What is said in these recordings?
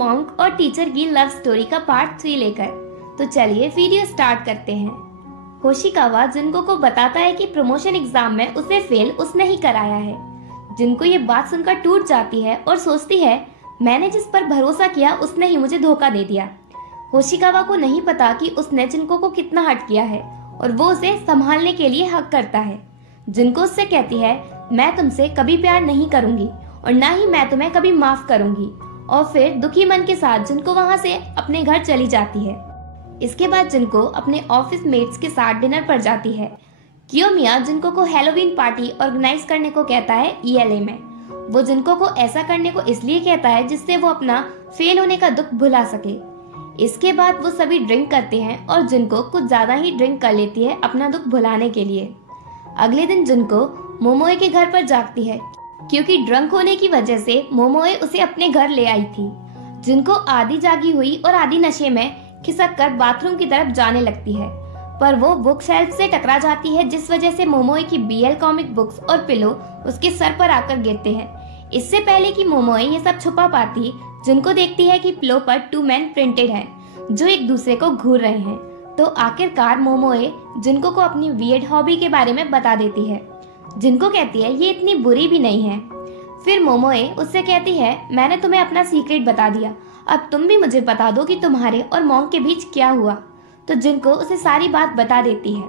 Monk और teacher की love story का पार्ट 3 लेकर। तो चलिए वीडियो स्टार्ट करते हैं। होशिकावा जिनको को बताता है कि प्रमोशन एग्जाम में उसे फेल उसने ही कराया है। जिनको ये बात सुनकर टूट जाती है और सोचती है मैंने जिस पर भरोसा किया उसने ही मुझे धोखा दे दिया। होशिकावा को नहीं पता कि उसने जिनको को कितना हर्ट किया है और वो उसे संभालने के लिए हक करता है। जिनको उससे कहती है मैं तुमसे कभी प्यार नहीं करूंगी और ना ही मैं तुम्हें कभी माफ करूंगी, और फिर दुखी मन के साथ जिनको वहां से अपने घर चली जाती है। इसके बाद जिनको अपने ऑफिस मेट्स के साथ डिनर पर जाती है। कियोमिया जिनको को हैलोवीन पार्टी ऑर्गेनाइज करने को कहता है ईएलए में। वो जिनको को ऐसा करने को इसलिए कहता है जिससे वो अपना फेल होने का दुख भुला सके। इसके बाद वो सभी ड्रिंक करते हैं और जिनको कुछ ज्यादा ही ड्रिंक कर लेती है अपना दुख भुलाने के लिए। अगले दिन जिनको मोमोए के घर पर जागती है क्योंकि ड्रंक होने की वजह से मोमोए उसे अपने घर ले आई थी। जिनको आधी जागी हुई और आधी नशे में खिसक कर बाथरूम की तरफ जाने लगती है, पर वो बुक शेल्फ से टकरा जाती है जिस वजह से मोमोए की बीएल कॉमिक बुक्स और पिलो उसके सर पर आकर गिरते हैं। इससे पहले कि मोमोए ये सब छुपा पाती, जिनको देखती है कि पिलो पर 2 मैन प्रिंटेड हैं जो एक दूसरे को घूर रहे हैं। तो आखिरकार मोमोए जिनको को अपनी वियर्ड हॉबी के बारे में बता देती है। जिनको कहती है ये इतनी बुरी भी नहीं है। फिर मोमोए उससे कहती है मैंने तुम्हें अपना सीक्रेट बता दिया, अब तुम भी मुझे बता दो कि तुम्हारे और मॉन्क के बीच क्या हुआ। तो जिनको उसे सारी बात बता देती है।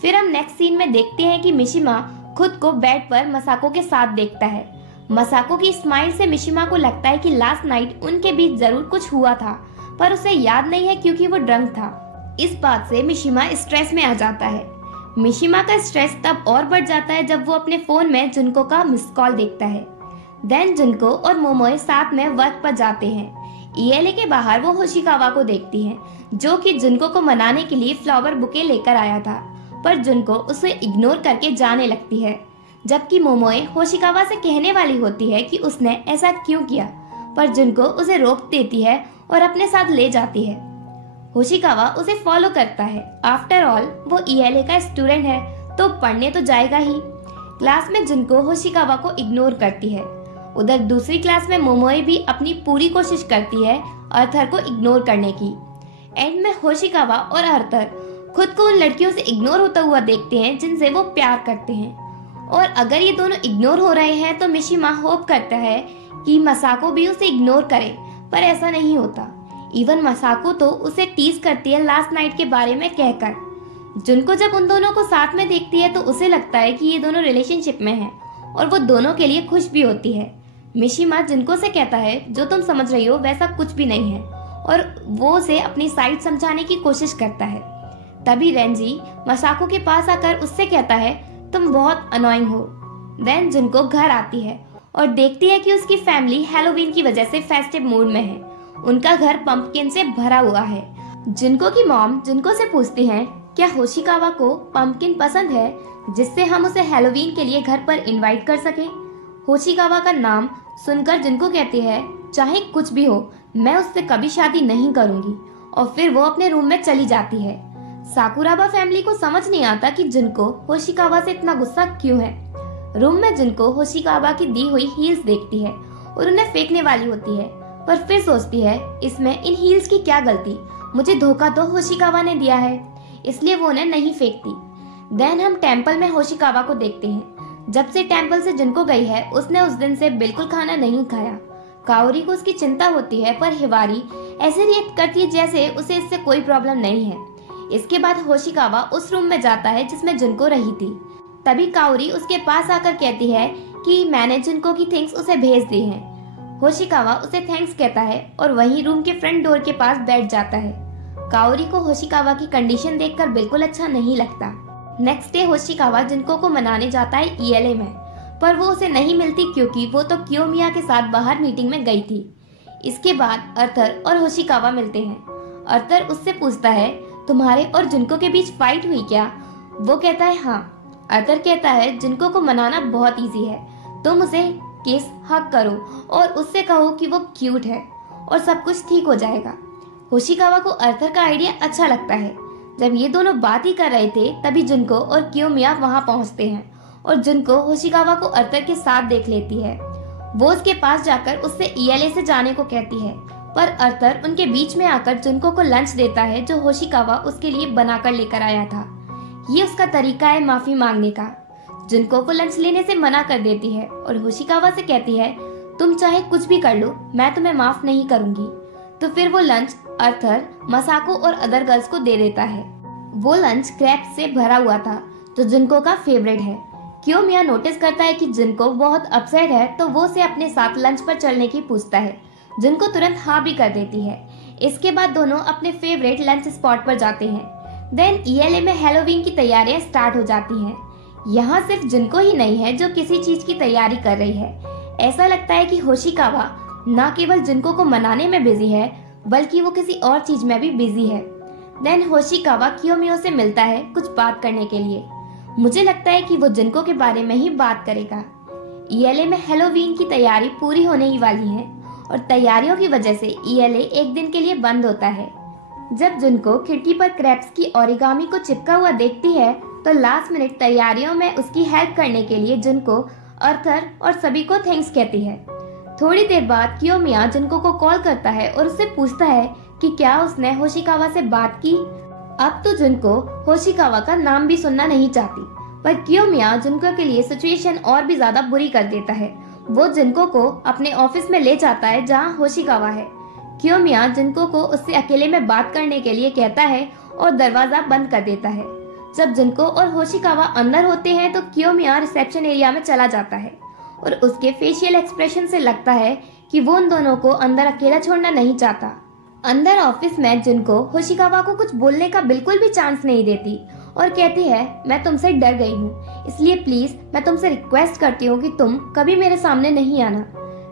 फिर हम नेक्स्ट सीन में देखते हैं कि मिशिमा खुद को बेड पर मसाको के साथ देखता है। मसाको की स्माइल से मिशिमा को लगता है कि लास्ट नाइट उनके बीच जरूर कुछ हुआ था, पर उसे याद नहीं है क्योंकि वो ड्रंक था। इस बात से मिशिमा स्ट्रेस में आ जाता है। मिशिमा का स्ट्रेस तब और बढ़ जाता है जब वो अपने फोन में जुनको का मिस कॉल देखता है। देन जुनको और मोमोए साथ में वर्क पर जाते हैं। ईएलए के बाहर वो होशिकावा को देखती है जो कि जुनको को मनाने के लिए फ्लावर बुके लेकर आया था, पर जुनको उसे इग्नोर करके जाने लगती है। जबकि मोमोए होशिकावा से कहने वाली होती है कि उसने ऐसा क्यों किया, पर जुनको उसे रोक देती है और अपने साथ ले जाती है। होशिकावा उसे फॉलो करता है। आफ्टर ऑल वो ईएलए का स्टूडेंट है तो पढ़ने तो जाएगा ही। क्लास में जिनको होशिकावा को इग्नोर करती है। उधर दूसरी क्लास में मोमोए भी अपनी पूरी कोशिश करती है अर्थर को इग्नोर करने की। एंड में होशिकावा और अर्थर खुद को उन लड़कियों से इग्नोर होता हुआ देखते हैं जिनसे वो प्यार करते हैं, और अगर ये दोनों इग्नोर हो रहे हैं तो मिशिमा होप करता है कि मसाको भी उसे इग्नोर करे, पर ऐसा नहीं होता। इवन मसाको तो उसे टीज करती है लास्ट नाइट के बारे में कहकर। जिनको जब उन दोनों को साथ में देखती है तो उसे लगता है कि ये दोनों रिलेशनशिप में हैं और वो दोनों के लिए खुश भी होती है। मिशिमा जिनको से कहता है जो तुम समझ रही हो वैसा कुछ भी नहीं है, और वो उसे अपनी साइड समझाने की कोशिश करता है। तभी रेंजी मसाको के पास आकर उससे कहता है तुम बहुत अनोइंग हो। देन जिनको घर आती है और देखती है कि उसकी फैमिली हैलोवीन की वजह से फेस्टिव मूड में है। उनका घर पंपकिन से भरा हुआ है। जिनको की मॉम जिनको से पूछती है क्या होशिकावा को पंपकिन पसंद है जिससे हम उसे हैलोवीन के लिए घर पर इनवाइट कर सके। होशिकावा का नाम सुनकर जिनको कहती है चाहे कुछ भी हो मैं उससे कभी शादी नहीं करूंगी, और फिर वो अपने रूम में चली जाती है। साकुराबा फैमिली को समझ नहीं आता कि जिनको होशिकावा से इतना गुस्सा क्यों है। रूम में जिनको होशिकावा की दी हुई हील्स देखती है और उन्हें फेंकने वाली होती है, पर फिर सोचती है इसमें इन हील्स की क्या गलती, मुझे धोखा तो होशिकावा ने दिया है, इसलिए वो उन्हें नहीं फेंकती। देन हम टेम्पल में होशिकावा को देखते हैं। जब से टेम्पल से जिनको गई है उसने उस दिन से बिल्कुल खाना नहीं खाया। काओरी को उसकी चिंता होती है, पर हिवारी ऐसे रिएक्ट करती है जैसे उसे इससे कोई प्रॉब्लम नहीं है। इसके बाद होशिकावा उस रूम में जाता है जिसमें जिनको रही थी। तभी काओरी उसके पास आकर कहती है कि मैंने जिनको की थिंग्स उसे भेज दी हैं। होशिकावा उसे थैंक्स कहता है और वहीं रूम के फ्रंट डोर के पास बैठ जाता है। काओरी को होशिकावा की कंडीशन देखकर बिल्कुल अच्छा नहीं लगता। नेक्स्ट डे होशिकावा जिनको को मनाने जाता है ईएलए में, पर वो उसे नहीं मिलती क्योंकि वो तो कियोमिया के साथ बाहर मीटिंग में गई थी। इसके बाद अर्थर और होशिकावा मिलते हैं। अर्थर उससे पूछता है तुम्हारे और जिनको के बीच फाइट हुई क्या। वो कहता है हाँ। अर्थर कहता है जिनको को मनाना बहुत इजी है, तुम उसे किस हक करो और उससे कहो कि वो क्यूट है और सब कुछ ठीक हो जाएगा। होशिकावा को अर्थर का आइडिया अच्छा लगता है। जब ये दोनों बात ही कर रहे थे तभी जिनको और कियोमिया वहां पहुंचते हैं और जिनको होशिकावा को अर्थर के साथ देख लेती है। वो उसके पास जाकर उससे ईएलए से जाने को कहती है पर अर्थर उनके बीच में आकर जुनको को लंच देता है जो होशिकावा उसके लिए बनाकर लेकर आया था। ये उसका तरीका है माफी मांगने का। जुनको को लंच लेने से मना कर देती है और होशिकावा से कहती है तुम चाहे कुछ भी कर लो, मैं तुम्हें माफ नहीं करूंगी। तो फिर वो लंच अर्थर, मसाको और अदर गर्ल्स को दे देता है। वो लंच क्रैब्स से भरा हुआ था जो जुनको का फेवरेट है। कियोमिया नोटिस करता है कि जुनको बहुत अपसेट है तो वो उसे अपने साथ लंच पर चलने की पूछता है। जुनको तुरंत हाँ भी कर देती है। इसके बाद दोनों अपने फेवरेट लंच स्पॉट पर जाते हैं। देन ईएलए में हैलोवीन की तैयारियां स्टार्ट हो जाती हैं। यहाँ सिर्फ जुनको ही नहीं है जो किसी चीज की तैयारी कर रही है। ऐसा लगता है कि होशिकावा न केवल जुनको को मनाने में बिजी है बल्कि वो किसी और चीज में भी बिजी है। देन होशिकावा कियोमिया से मिलता है कुछ बात करने के लिए। मुझे लगता है कि वो जुनको के बारे में ही बात करेगा। ईएलए में हैलोवीन की तैयारी पूरी होने ही वाली है और तैयारियों की वजह से ईएलए एक दिन के लिए बंद होता है। जब जुनको खिड़की पर क्रैब्स की ओरिगामी को चिपका हुआ देखती है तो लास्ट मिनट तैयारियों में उसकी हेल्प करने के लिए जुनको, अर्थर और सभी को थैंक्स कहती है। थोड़ी देर बाद कियोमिया जुनको को कॉल करता है और उससे पूछता है कि क्या उसने होशिकावा से बात की। अब तो जुनको होशिकावा का नाम भी सुनना नहीं चाहती, पर कियोमिया जुनको के लिए सिचुएशन और भी ज्यादा बुरी कर देता है। वो जुनको को अपने ऑफिस में ले जाता है जहाँ होशिकावा है। कियोमिया जुनको को उससे अकेले में बात करने के लिए कहता है और दरवाजा बंद कर देता है। जब जुनको और होशिकावा अंदर होते हैं तो कियोमिया रिसेप्शन एरिया में चला जाता है और उसके फेशियल एक्सप्रेशन से लगता है कि वो उन दोनों को अंदर अकेला छोड़ना नहीं चाहता। अंदर ऑफिस में जुनको होशिकावा को कुछ बोलने का बिल्कुल भी चांस नहीं देती और कहती है मैं तुमसे डर गई हूँ, इसलिए प्लीज मैं तुमसे रिक्वेस्ट करती हूँ कि तुम कभी मेरे सामने नहीं आना।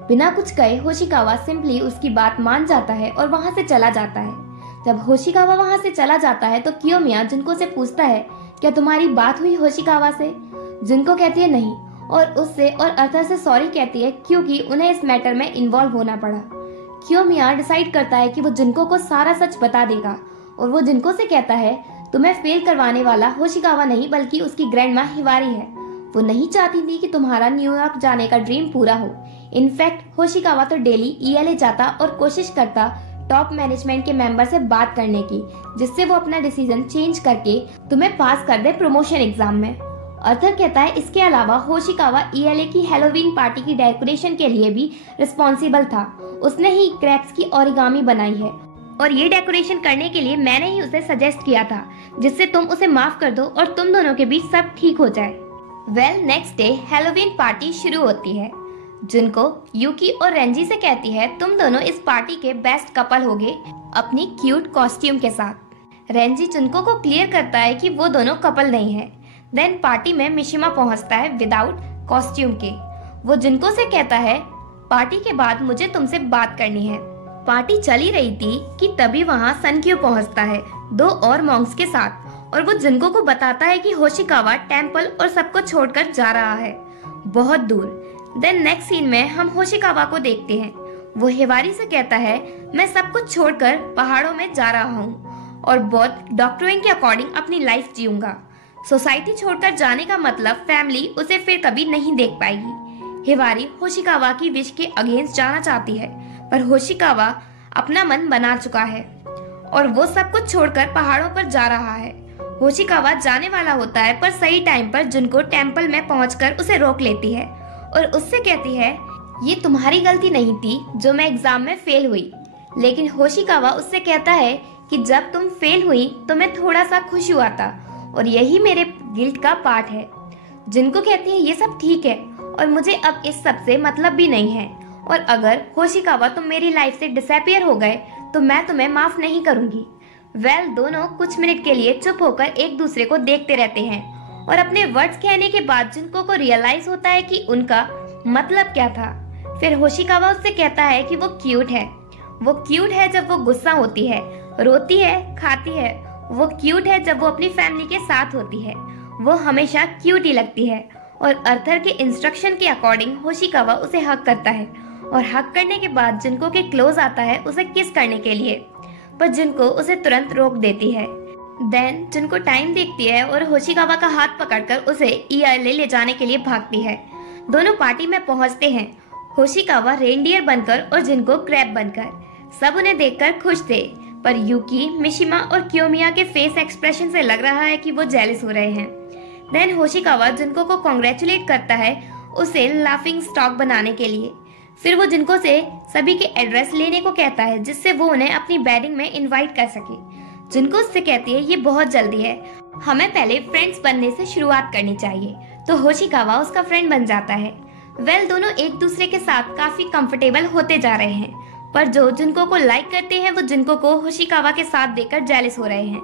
बिना कुछ कहे होशिकावा सिंपली उसकी बात मान जाता है और वहाँ से चला जाता है। जब होशिकावा वहाँ से चला जाता है तो कियोमिया जुनको से पूछता है क्या तुम्हारी बात हुई होशिकावा से। जुनको कहती है नहीं और उससे और अर्थर से सॉरी कहती है क्योंकि उन्हें इस मैटर में इन्वॉल्व होना पड़ा। कियोमिया डिसाइड करता है कि वो जुनको को सारा सच बता देगा और वो जुनको से कहता है तुम्हें फेल करवाने वाला होशिकावा नहीं बल्कि उसकी ग्रैंडमा हिवारी है। वो नहीं चाहती थी कि तुम्हारा न्यूयॉर्क जाने का ड्रीम पूरा हो। इनफैक्ट होशिकावा तो डेली ईएलए जाता और कोशिश करता टॉप मैनेजमेंट के मेंबर से बात करने की, जिससे वो अपना डिसीजन चेंज करके तुम्हें पास कर दे प्रमोशन एग्जाम में। अर्थर कहता है इसके अलावा होशिकावा ईएलए की हैलोवीन पार्टी की डेकोरेशन के लिए भी रिस्पॉन्सिबल था। उसने ही क्रैब्स की ओरिगामी बनाई है और ये डेकोरेशन करने के लिए मैंने ही उसे सजेस्ट किया था, जिससे तुम उसे माफ कर दो और तुम दोनों के बीच सब ठीक हो जाए। Well, next day Halloween party शुरू होती है। जुनको यूकी और रेंजी से कहती है तुम दोनों इस पार्टी के बेस्ट कपल होगे अपनी क्यूट कॉस्ट्यूम के साथ। रेंजी जुनको को क्लियर करता है कि वो दोनों कपल नहीं है। देन पार्टी में मिशिमा पहुंचता है विदाउट कॉस्ट्यूम के। वो जुनको से कहता है पार्टी के बाद मुझे तुमसे बात करनी है। पार्टी चली रही थी कि तभी वहाँ सनक्यू पहुंचता है 2 और मॉन्क्स के साथ और वो जुनको को बताता है कि होशिकावा टेम्पल और सबको छोड़कर जा रहा है बहुत दूर। देन नेक्स्ट सीन में हम होशिकावा को देखते हैं। वो हिवारी से कहता है मैं सब कुछ छोड़कर पहाड़ों में जा रहा हूँ और बौद्ध डॉक्टरिंग के अकॉर्डिंग अपनी लाइफ जीऊंगा। सोसाइटी छोड़कर जाने का मतलब फैमिली उसे फिर कभी नहीं देख पाएगी। हिवारी होशिकावा की विश के अगेंस्ट जाना चाहती है पर होशिकावा अपना मन बना चुका है और वो सब कुछ छोड़कर पहाड़ों पर जा रहा है। होशिकावा जाने वाला होता है पर सही टाइम पर जुनको टेम्पल में पहुंचकर उसे रोक लेती है और उससे कहती है ये तुम्हारी गलती नहीं थी जो मैं एग्जाम में फेल हुई। लेकिन होशिकावा उससे कहता है कि जब तुम फेल हुई तो मैं थोड़ा सा खुश हुआ था और यही मेरे गिल्ट का पार्ट है। जुनको कहती है ये सब ठीक है और मुझे अब इस सब से मतलब भी नहीं है और अगर होशिकावा तुम मेरी लाइफ से डिसअपियर हो गए तो मैं तुम्हें माफ नहीं करूंगी। वेल, दोनों कुछ मिनट के लिए चुप होकर एक दूसरे को देखते रहते हैं और अपने वर्ड्स कहने के बाद जुनको को रियलाइज होता है कि उनका मतलब क्या था। फिर होशिकावा उससे कहता है कि वो क्यूट है। वो क्यूट है जब वो गुस्सा होती है, रोती है, खाती है। वो क्यूट है जब वो अपनी फैमिली के साथ होती है। वो हमेशा क्यूट ही लगती है और अर्थर के इंस्ट्रक्शन के अकॉर्डिंग होशिकावा उसे हक करता है और हक करने के बाद जुनको के क्लोज आता है उसे किस करने के लिए, पर जुनको उसे तुरंत रोक देती है। देन जुनको टाइम देखती है और होशिकावा का हाथ पकड़कर उसे ईएलए ले जाने के लिए भागती है। दोनों पार्टी में पहुंचते हैं, होशिकावा रेनडियर बनकर और जुनको क्रैब बनकर। सब उन्हें देखकर खुश थे, पर यूकी, मिशिमा और क्योमिया के फेस एक्सप्रेशन से लग रहा है कि वो जेलस हो रहे हैं। देन होशिकावा जुनको को कांग्रेचुलेट करता है उसे लाफिंग स्टॉक बनाने के लिए। फिर वो जिनको से सभी के एड्रेस लेने को कहता है जिससे वो उन्हें अपनी वेडिंग में इनवाइट कर सके। जिनको उससे कहती है ये बहुत जल्दी है, हमें पहले फ्रेंड्स बनने से शुरुआत करनी चाहिए। तो होशिकावा उसका फ्रेंड बन जाता है। दोनों एक दूसरे के साथ काफी कंफर्टेबल होते जा रहे हैं, पर जो जिनको को लाइक करते हैं वो जिनको को होशिकावा के साथ देखकर जेलस हो रहे हैं।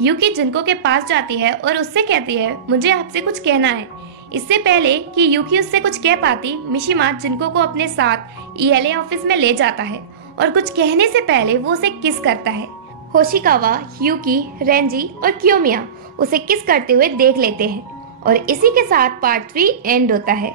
यूकी जिनको के पास जाती है और उससे कहती है मुझे आपसे कुछ कहना है। इससे पहले कि यूकी उससे कुछ कह पाती, मिशिमा जिनको को अपने साथ ईएलए ऑफिस में ले जाता है और कुछ कहने से पहले वो उसे किस करता है। होशिकावा, यूकी, रेंजी और क्योमिया उसे किस करते हुए देख लेते हैं और इसी के साथ पार्ट 3 एंड होता है।